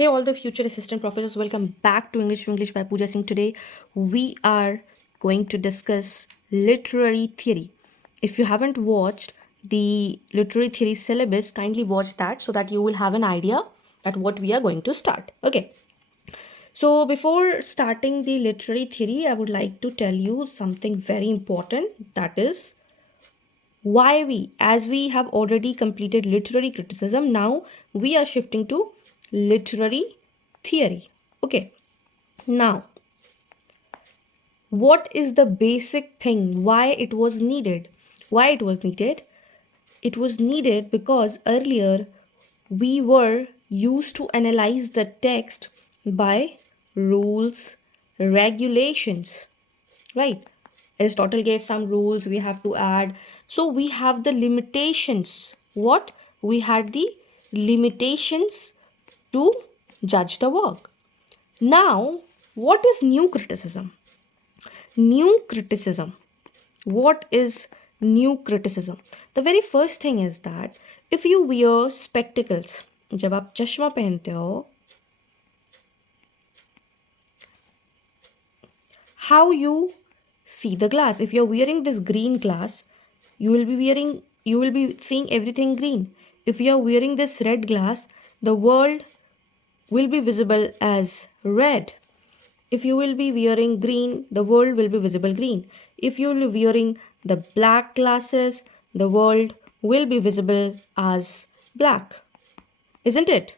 Hey all the future assistant professors, welcome back to English by Poojasingh. Today we are going to discuss literary theory. If you haven't watched the literary theory syllabus, kindly watch that so that you will have an idea at what we are going to start. Okay. So before starting the literary theory, I would like to tell you something very important, that is why as we have already completed literary criticism, now we are shifting to literary theory. Okay, now what is the basic thing, why it was needed? It was needed because earlier we were used to analyze the text by rules, regulations, right? Aristotle gave some rules we have to add. So we have the limitations. What? We had the limitations to judge the work. Now, what is new criticism? New criticism. What is new criticism? The very first thing is that if you wear spectacles, जब आप चश्मा पहनते हो, how you see the glass. If you're wearing this green glass, you will be seeing everything green. If you're wearing this red glass, the world will be visible as red. If you will be wearing green, the world will be visible green. If you will be wearing the black glasses, the world will be visible as black. Isn't it?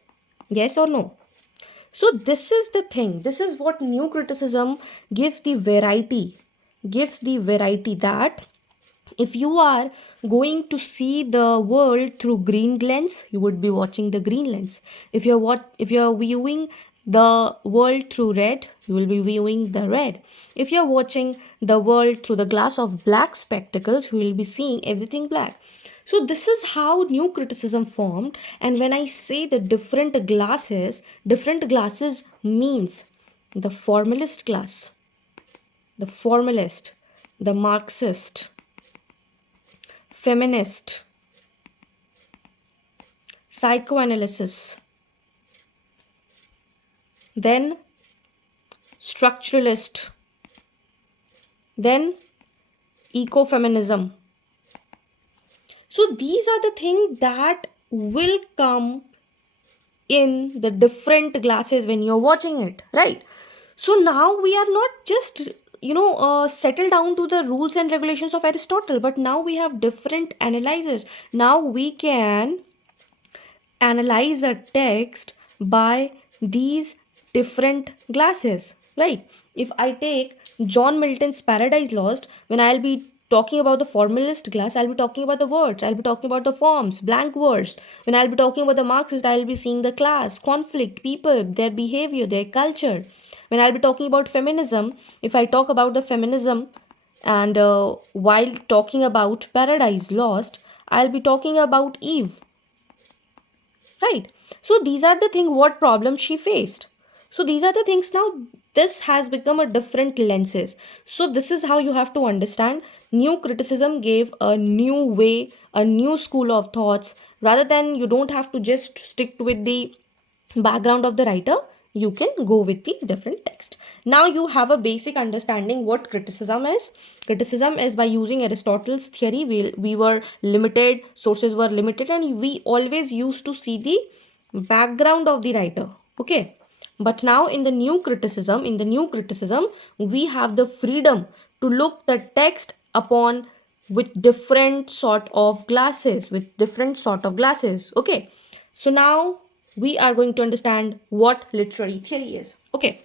Yes or no? So this is the thing. This is what new criticism gives the variety. That if you are going to see the world through green lens, you would be watching the green lens. If you're viewing the world through red, you will be viewing the red. If you're watching the world through the glass of black spectacles, you will be seeing everything black. So this is how new criticism formed. And when I say the different glasses means the formalist class, the Marxist, feminist, psychoanalysis, then structuralist, then ecofeminism. So these are the things that will come in the different glasses when you're watching it, right? So now we are not just settle down to the rules and regulations of Aristotle, but now we have different analyzers. Now we can analyze a text by these different glasses, right? If I take John Milton's Paradise Lost, when I'll be talking about the formalist glass, I'll be talking about the words, I'll be talking about the forms, blank words. When I'll be talking about the Marxist, I'll be seeing the class, conflict, people, their behavior, their culture. When I'll be talking about feminism, if I talk about the feminism and while talking about Paradise Lost, I'll be talking about Eve, right? So these are the things, what problems she faced. So these are the things. Now this has become a different lenses. So this is how you have to understand. New criticism gave a new way, a new school of thoughts. Rather than you don't have to just stick with the background of the writer, you can go with the different text. Now you have a basic understanding what criticism is. Criticism is by using Aristotle's theory. We were limited, sources were limited, and we always used to see the background of the writer. Okay. But now in the new criticism, we have the freedom to look the text upon with different sort of glasses, Okay. So now we are going to understand what literary theory is. Okay.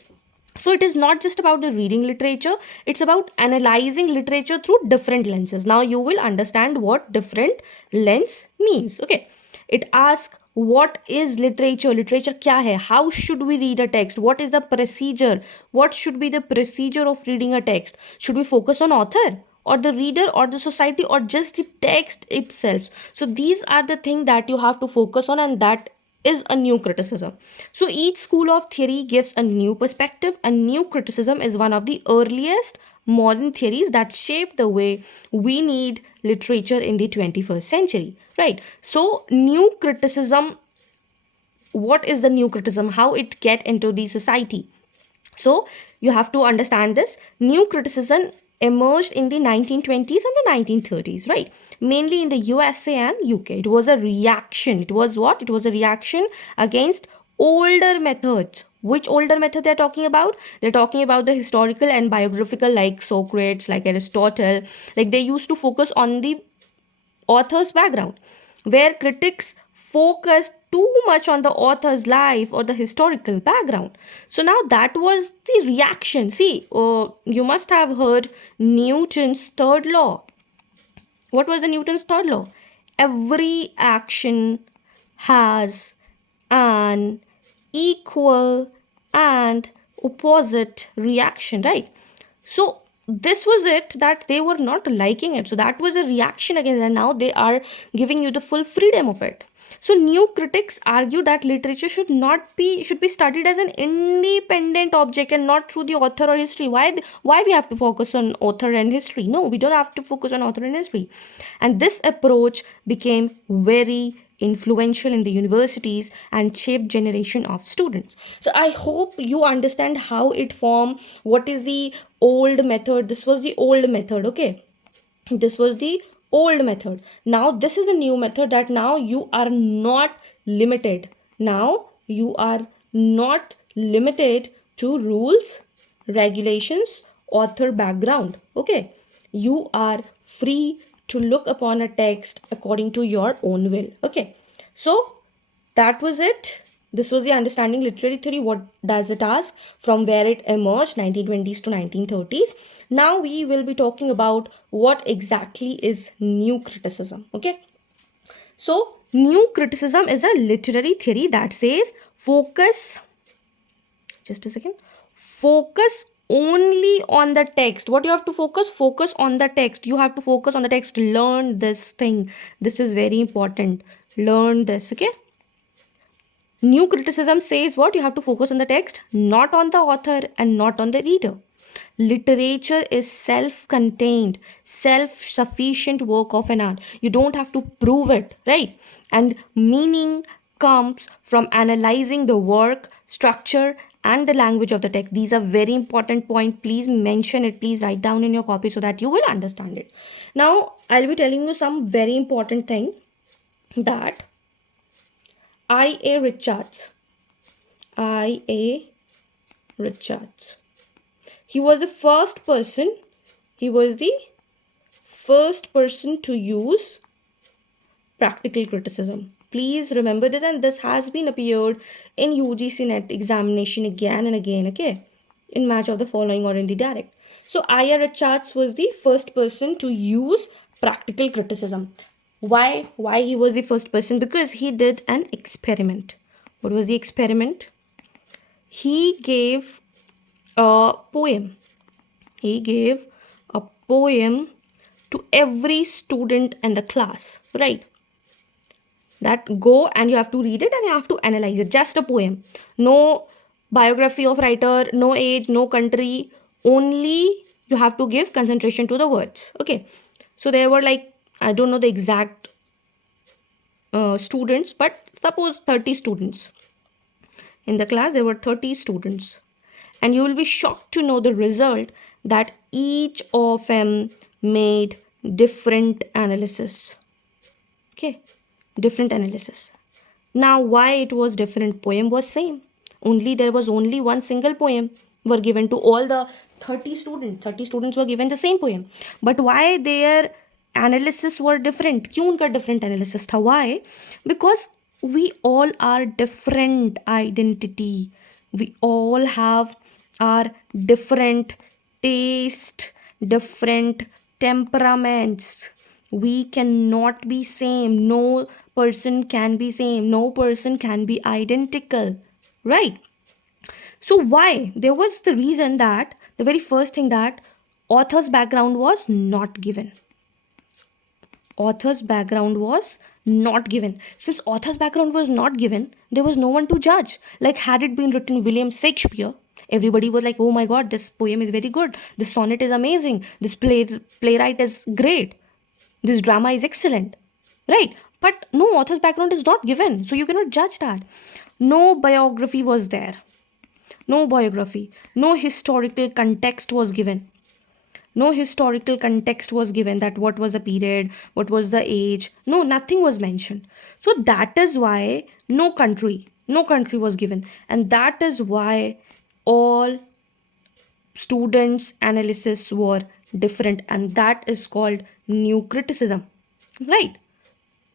So it is not just about the reading literature, it's about analyzing literature through different lenses. Now you will understand what different lens means. Okay. It asks, what is literature? Literature kya hai? How should we read a text? What is the procedure? What should be the procedure of reading a text? Should we focus on author or the reader or the society or just the text itself? So these are the things that you have to focus on, and that is a new criticism. So each school of theory gives a new perspective, and new criticism is one of the earliest modern theories that shaped the way we need literature in the 21st century, right? So new criticism what is the new criticism, how it get into the society. So you have to understand this. New criticism emerged in the 1920s and the 1930s, right? Mainly in the USA and UK. It was a reaction. It was what? It was a reaction against older methods. Which older method they're talking about? They're talking about the historical and biographical, like Socrates, like Aristotle. Like they used to focus on the author's background, where critics focused too much on the author's life or the historical background. So now that was the reaction. See, you must have heard Newton's third law. What was the Newton's third law? Every action has an equal and opposite reaction, right? So this was it, that they were not liking it. So that was a reaction against it, and now they are giving you the full freedom of it. So new critics argue that literature should be studied as an independent object and not through the author or history. Why we have to focus on author and history? No, we don't have to focus on author and history. And this approach became very influential in the universities and shaped generation of students. So I hope you understand how it formed. What is the old method? This was the old method, okay? This was the old method. Now this is a new method, that now you are not limited. Now you are not limited to rules, regulations, author background, okay? You are free to look upon a text according to your own will, okay? So that was it. This was the understanding literary theory. What does it ask? From where it emerged, 1920s to 1930s. Now we will be talking about what exactly is new criticism, okay? So new criticism is a literary theory that says focus only on the text. What you have to focus on the text. You have to focus on the text. Learn this thing. This is very important. Learn this, okay? New criticism says what? You have to focus on the text, not on the author and not on the reader. Literature is self-contained, self-sufficient work of an art. You don't have to prove it, right? And meaning comes from analyzing the work, structure, and the language of the text. These are very important points. Please mention it. Please write down in your copy so that you will understand it. Now, I'll be telling you some very important thing, that I.A. Richards. He was the first person to use practical criticism. Please remember this, and this has been appeared in UGC NET examination again and again, okay? In match of the following or in the direct. So I.A. Richards was the first person to use practical criticism. Why he was the first person? Because he did an experiment. What was the experiment? He gave a poem. He gave a poem to every student in the class, right? That go and you have to read it and you have to analyze it. Just a poem. No biography of writer, no age, no country. Only you have to give concentration to the words, okay? So there were like, I don't know the exact students, but suppose 30 students. In the class, there were 30 students. And you will be shocked to know the result, that each of them made different analysis. Okay, different analysis. Now, why it was different? Poem was same. Only there was only one single poem were given to all the 30 students. 30 students were given the same poem. But why their analysis were different? क्यों उनका different analysis था? Why? Because we all are different identity. We all have our different taste, different temperaments. We cannot be same. No person can be same. No person can be identical, right? So why? There was the reason that the very first thing, that author's background was not given. Author's background was not given. Since author's background was not given, there was no one to judge. Like had it been written William Shakespeare, everybody was like, oh my god, this poem is very good. This sonnet is amazing. This playwright is great. This drama is excellent, right? But no, author's background is not given, so you cannot judge that. No biography was there. No biography. No historical context was given. No historical context was given, that what was the period, what was the age. No, nothing was mentioned. So that is why no country was given. And that is why all students' analysis were different. And that is called new criticism. Right?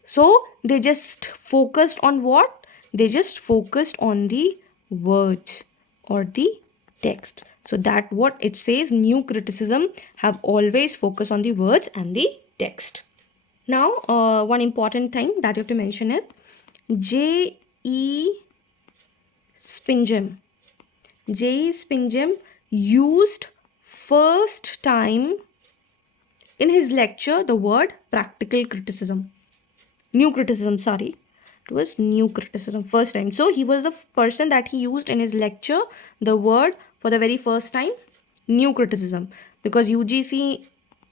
So they just focused on what? They just focused on the words or the text. So that what it says, new criticism have always focused on the words and the text. Now, one important thing that you have to mention is J.E. Spinjam. J.E. Spinjam used first time in his lecture the word practical criticism. New criticism, sorry. It was new criticism first time. So he was the person that he used in his lecture the word for the very first time, new criticism. Because UGC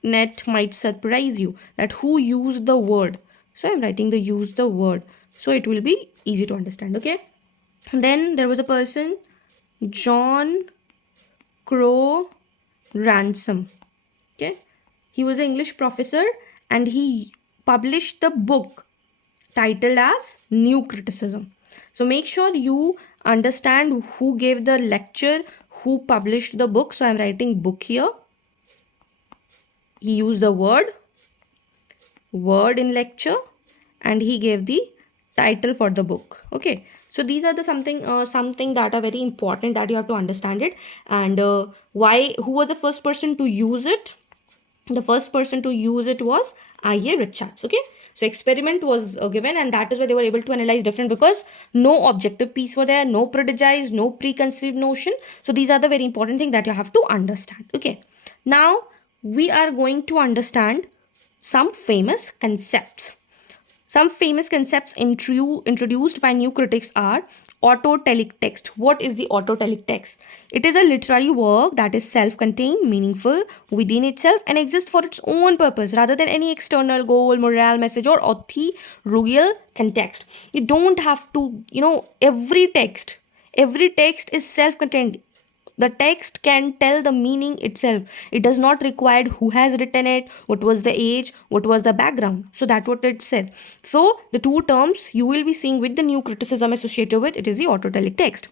NET might surprise you that who used the word. So I'm writing the use the word. So it will be easy to understand, okay? And then there was a person, John Crow Ransom. Okay? He was an English professor and he published the book titled as New Criticism. So make sure you understand who gave the lecture, who published the book. So I'm writing book here. He used the word in lecture and he gave the title for the book. Okay. So these are the something that are very important that you have to understand it. And who was the first person to use it? The first person to use it was I.A. Richards. Okay. So experiment was given, and that is why they were able to analyze different, because no objective piece were there, no prejudice, no preconceived notion. So these are the very important thing that you have to understand. Okay. Now we are going to understand some famous concepts. Some famous concepts introduced by new critics are autotelic text. What is the autotelic text? It is a literary work that is self-contained, meaningful within itself, and exists for its own purpose rather than any external goal, morale, message, or authorial context. You don't have to, every text is self-contained. The text can tell the meaning itself. It does not require who has written it, what was the age, what was the background. So that's what it said. So the two terms you will be seeing with the new criticism associated with it is the autotelic text.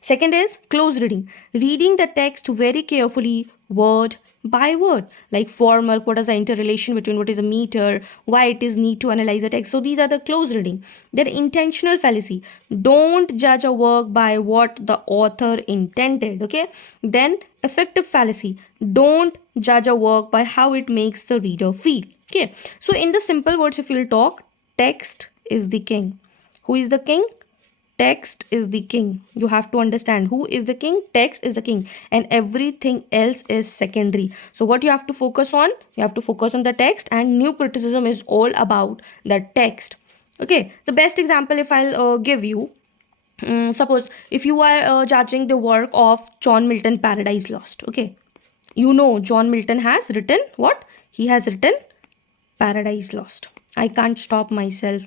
Second is close reading. Reading the text very carefully, word by word, like formal, what is the interrelation between what is a meter, why it is need to analyze the text. So these are the close reading. Then intentional fallacy. Don't judge a work by what the author intended. Okay. Then affective fallacy. Don't judge a work by how it makes the reader feel. Okay. So in the simple words, if you'll talk, text is the king. Who is the king? Text is the king. You have to understand who is the king. Text is the king, and everything else is secondary. So what you have to focus on? You have to focus on the text, and new criticism is all about the text. Okay, the best example if I'll give you, suppose if you are judging the work of John Milton, Paradise Lost. Okay, John Milton has written what? He has written Paradise Lost. I can't stop myself,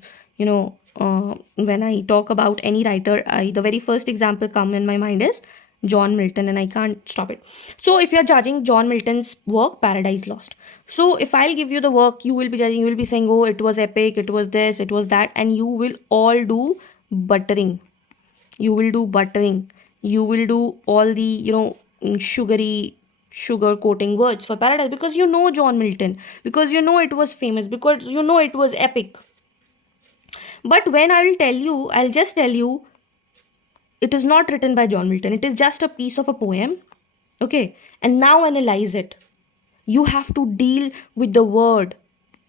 when I talk about any writer, the very first example come in my mind is John Milton, and I can't stop it. So if you're judging John Milton's work, Paradise Lost, so if I'll give you the work, you will be judging, you will be saying, oh, it was epic, it was this, it was that, and you will all do buttering. You will do buttering. You will do all the, sugar coating words for Paradise, because John Milton, because it was famous, because it was epic. But when I'll just tell you, it is not written by John Milton. It is just a piece of a poem. Okay. And now analyze it. You have to deal with the word.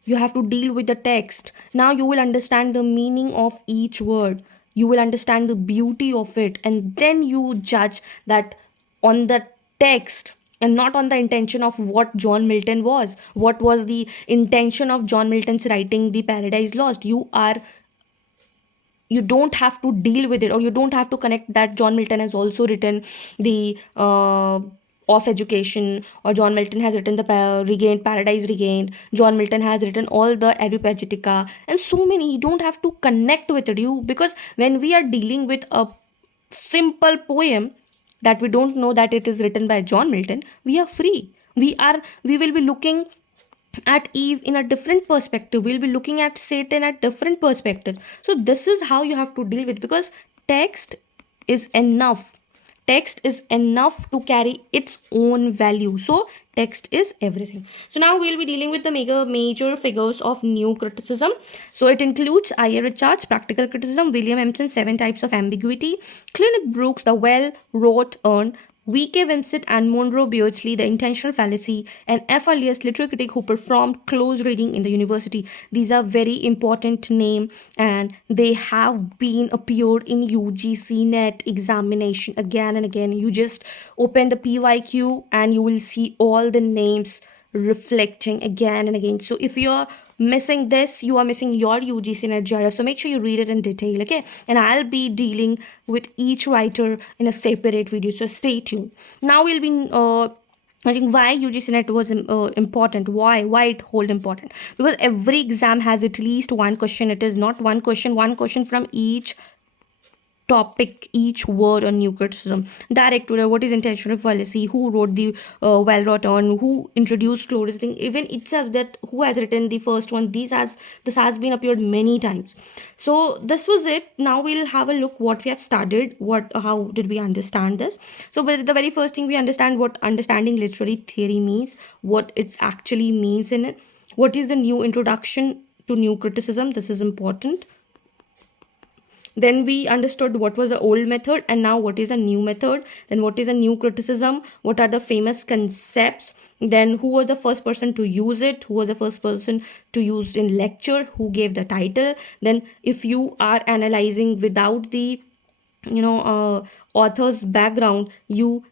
You have to deal with the text. Now you will understand the meaning of each word. You will understand the beauty of it. And then you judge that on the text and not on the intention of what John Milton was. What was the intention of John Milton's writing the Paradise Lost? You don't have to deal with it, or you don't have to connect that John Milton has also written the of education, or John Milton has written the Regained, Paradise Regained. John Milton has written all the Edupagitica, and so many. You don't have to connect with it, because when we are dealing with a simple poem that we don't know that it is written by John Milton, we are free. We will be looking at Eve in a different perspective. We'll be looking at Satan at different perspective. So this is how you have to deal with, because text is enough. Text is enough to carry its own value. So text is everything. So now we'll be dealing with the major figures of new criticism. So it includes I.A. Richards, Practical Criticism, William Empson, 7 Types of Ambiguity, Cleanth Brooks, The Well-Wrought Urn, V.K. Wimsatt and Monroe Beardsley, The Intentional Fallacy, and F. Alias, literary critic who performed close reading in the university. These are very important names, and they have been appeared in UGC NET examination again and again. You just open the PYQ and you will see all the names reflecting again and again. So if you're missing this, you are missing your UGC NET JRF. So make sure you read it in detail, okay? And I'll be dealing with each writer in a separate video, so stay tuned. Now we'll be I think why UGC NET was important. Why it hold important? Because every exam has at least one question. It is not one question from each topic, each word on new criticism. Direct to what is intentional fallacy, who wrote the well-wrought on, who introduced close reading, even itself that who has written the first one. This has been appeared many times. So this was it. Now we'll have a look what we have studied, how did we understand this. So but the very first thing, we understand what understanding literary theory means, what it actually means in it, what is the new introduction to new criticism. This is important. Then we understood what was the old method and now what is a new method. Then what is a new criticism, what are the famous concepts, then who was the first person to use it, who was the first person to use in lecture, who gave the title. Then if you are analyzing without the author's background, you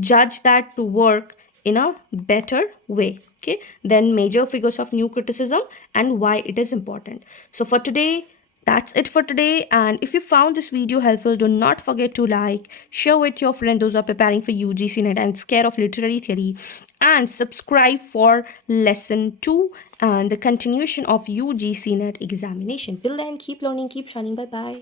judge that work in a better way, okay? Then major figures of new criticism and why it is important. So for today, that's it for today. And if you found this video helpful, do not forget to like, share with your friends those who are preparing for UGC NET and scared of literary theory, and subscribe for lesson 2 and the continuation of UGC NET examination. Till then, keep learning, keep shining. Bye bye.